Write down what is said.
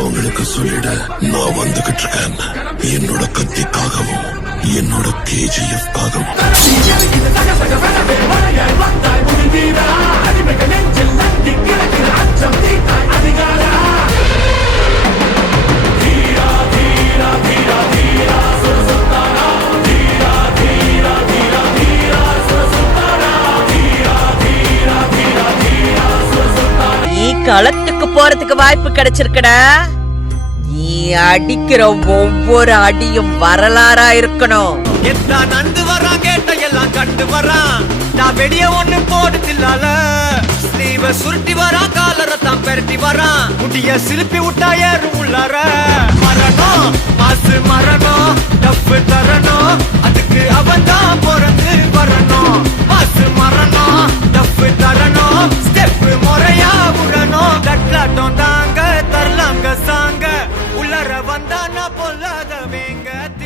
அவங்களுக்கு சொல்லிட நான் வந்துகிட்டு இருக்கேன். என்னோட கத்திக்காகவும் என்னோட கேஜிஎஃப்காகவும். நீ களத்துக்கு போறதுக்கு வாய்ப்பு கிடைச்சிருக்கடா. நீ அடிக்கிற ஒவ்வொரு அடியும் வரலாறா இருக்கணும். எத்தான் நந்து வரான் கேட்ட எல்லாம் கண்டு வரான் நான் வெடிய ஒண்ணு போடுதில்லால ஸ்லீவ சுருட்டி வரா காலரை தான் பெரட்டி வரான் முடிய சிலுப்பி விட்டா ஏறும் உள்ள. finger